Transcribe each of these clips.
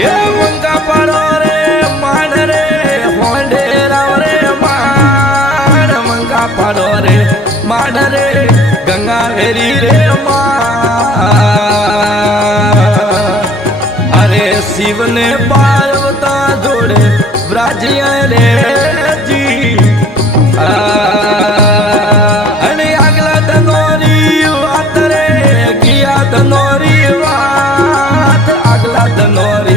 ये मंगा पाड़ो रे मान रे होंडे राव रे मान मंगा पाड़ो रे मान रे गंगा वेरी रे अरे शिव ने पार्वता जोड़े ब्राजिया रे जी अने अगला धनोरी वात रे किया धनोरी वात अगला धनोरी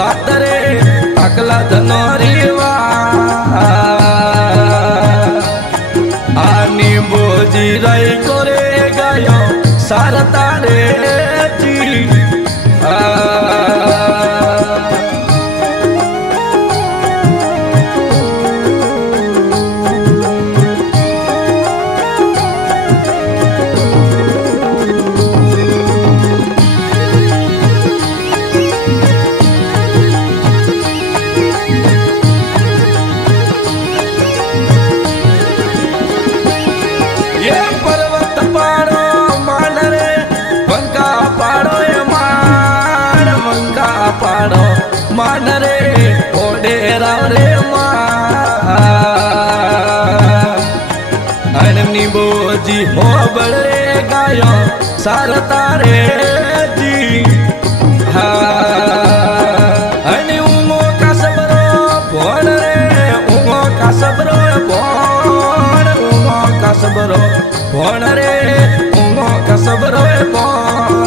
वात रे अगला धनोरी वात आनी बोजी रही करे गयो सारता रे जी पाड़ो मान रे ओडे राव रे नी बोजी हो बड़े गायो सारता रे जी अने उमो का सबरो भोण रे उमो का सबरो भोण उमो का सबरो भोण रे उमो का सबरो भोण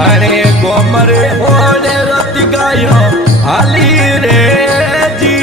अरे गोमरे होने रति गायो हाली रे जी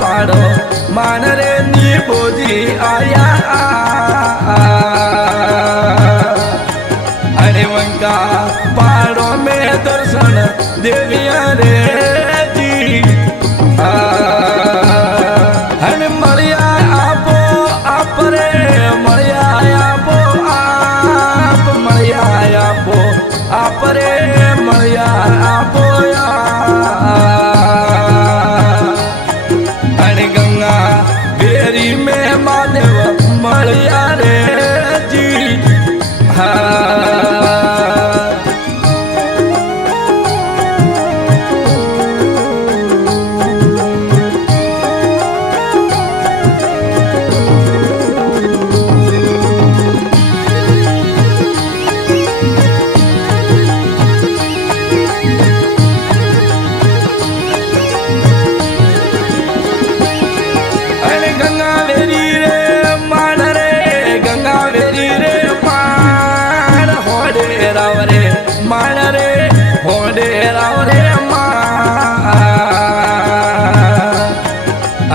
पाड़ो मान रे नी बोजी आया अरे वंका पाड़ो में दर्शन देविया रे जी अरे मरिया आपो आप रे मरिया आपो आप मरिया आपो आप रे मरिया आपो बेरी में माधव मलिया रे जी मान रे होंडे राव रे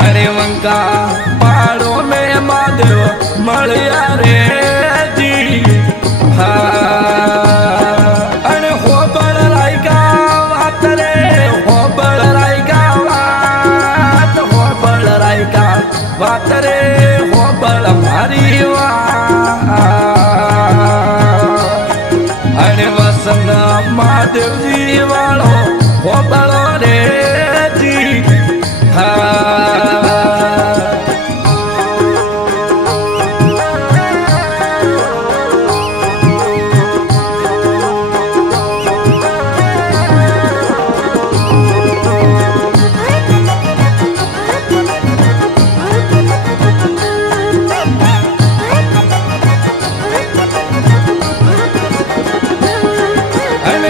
अरे वंका पहाड़ों में माधव मलिया रे जी अरे हो बड़ रायका वात रे हो बड़ रायका वात हो बड़ रायका वात रे हो बड़ भारी वसंग महादेव जी वालो हो बड़ो रे जी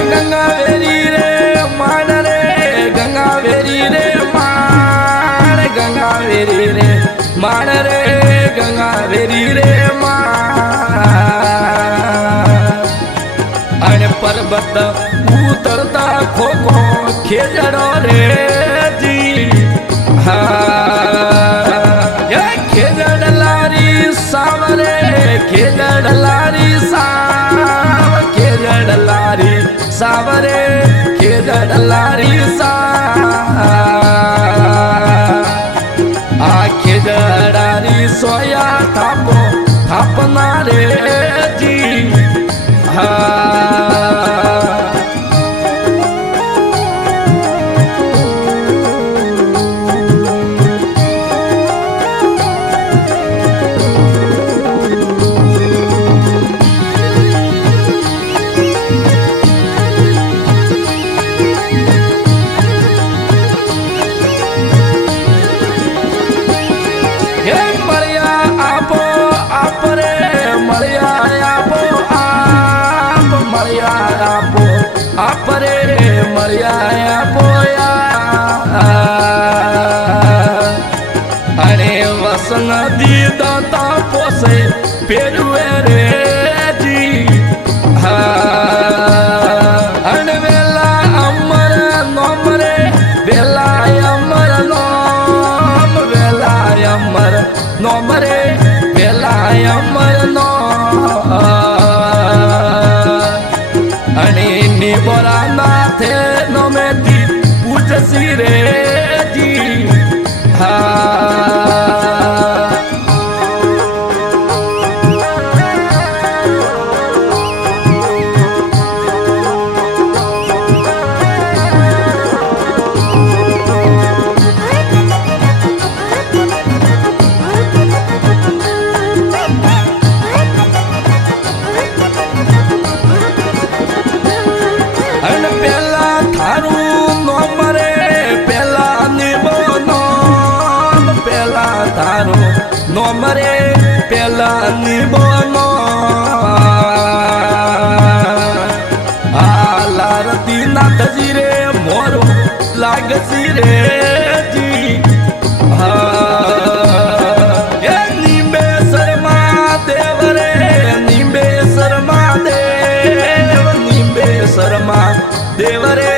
गंगा वेरी रे मान रे गंगा वेरी रे मान गंगा वेरी रे मान रे गंगा वेरी रे मान अरे पर्वत उतरता खो खो खेजड़ो रे जी खेजड़ लारी सावरे खेजड़ लारी साव आवरे खेजड़ लारी सा आ खेजड़ारी सोया थापो थापना रे जी આપરે મળ્યા પોયા અરે વસન દીદા પોસે પેરુએ રે જી અન વેલા અમર નોમ રે વેલા અમર નોમ વેલા અમર નોમ રે વેલા અમર નોમ બોરા નાથે નોમેતી પૂજસી રે જી નોમ રે પેલા નિબોનો લારતી નાથજી રે મોરો લાગસી રે જી નિંબે શર્મા દેવ રે નિંબે શર્મા દેવ નિંબે શર્મા દેવ રે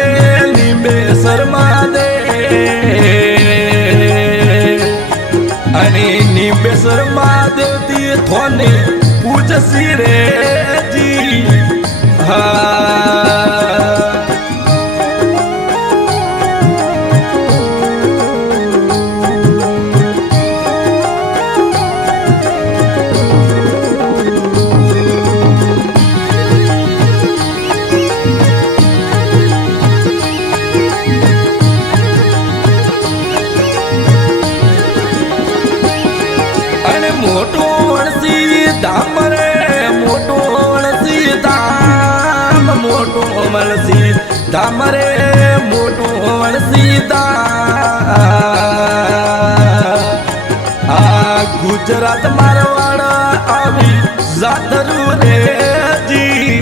નિંબે શર્મા દેવ અને નિંબેસર મહાદેવતી થોને પૂજસી રે જી મોટો વણસી ધામ રે મોટો વણસી ધામ મોટો વણસી ધામ રે મોટો વણસી ધામ આ ગુજરાત મારવાડ આવી જાતરું રે જી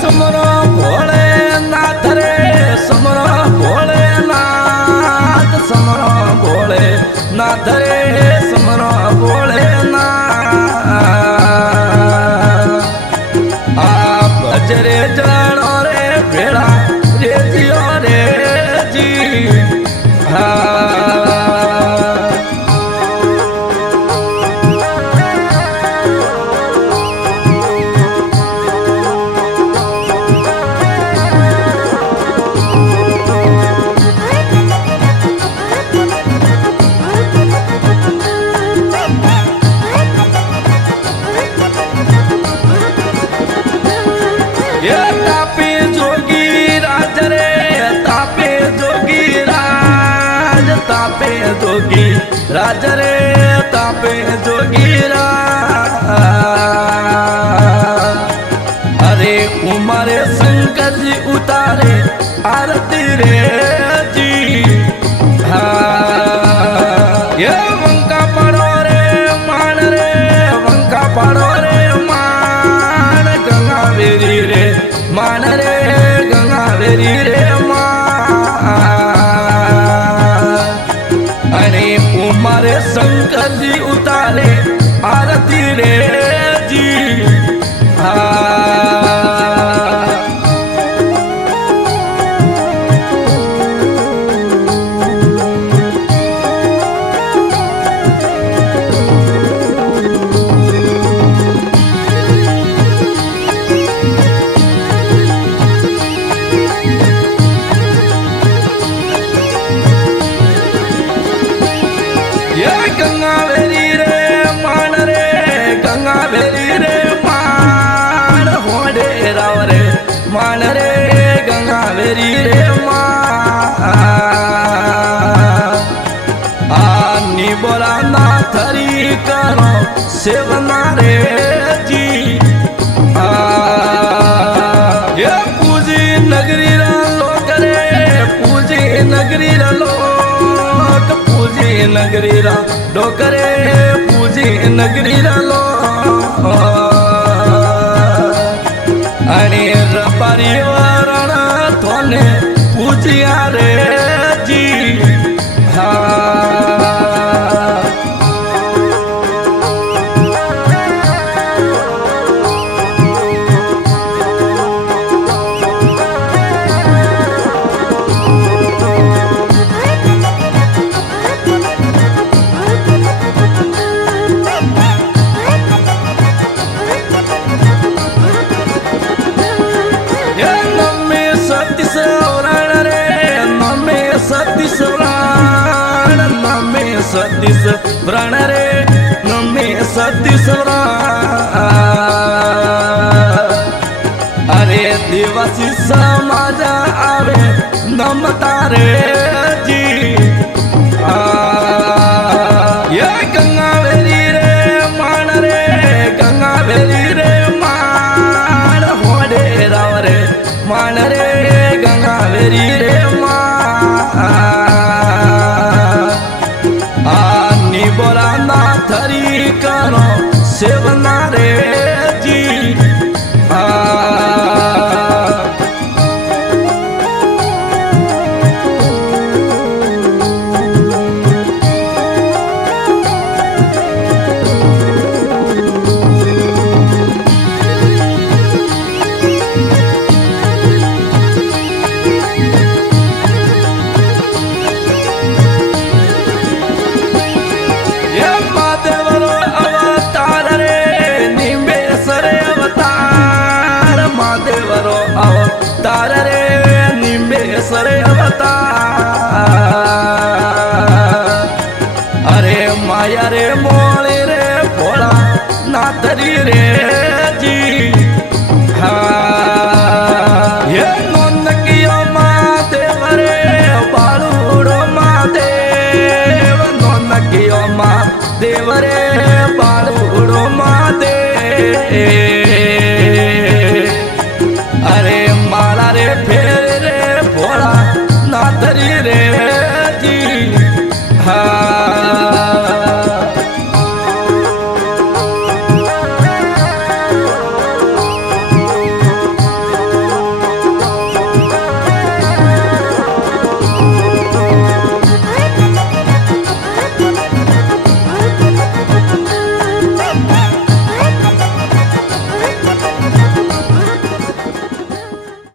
સમરો ભોળે નાથ રે સમરો ભોળે નાથ સમરો ભોળે નાથ રે સમરો ભોળે નાથ આ ભજરે જણો રે ભેળા રે જીઓ રે જી તાપે જોગી રાજ રે તાપે જોગી રાજ તાપે જોગી રાજ રે તાપે જોગી રાજ અરે ઉમારે શંકરજી ઉતારે આરતી રે જી વંકા પાડો રે માણ રે વંકા પાડો રે માણ ગંગાવેરી રે માન રે ગંગાવેરી રે અને ઉમારે શંકરજી ઉતારે આરતી રે જી सेवना रे जी ये पूजी नगरी रा लोग रे पूजी नगरी रा लोग पूजी नगरी रा डोकरे पूजी नगरी रा लोग अरे परिवारण थोने पूजिया रे जी सतीश व्रण रे नमे सतीश अरे दिवसी समाज आवे नमता रे जी ये गंगावेरी रे मान रे गंगावेरी रे मान होडे राव रे मान रे गंगावेरी रे थरी करो सेवना रे जी अवतार रे निम्बेश्वर अवतार अरे माया रे मोले रे भोला नाथरी रे जी ये नोंद कियो महादेव रे बालूड़ो महादेव नोंद कियो महादेव रे बालूड़ो महादेव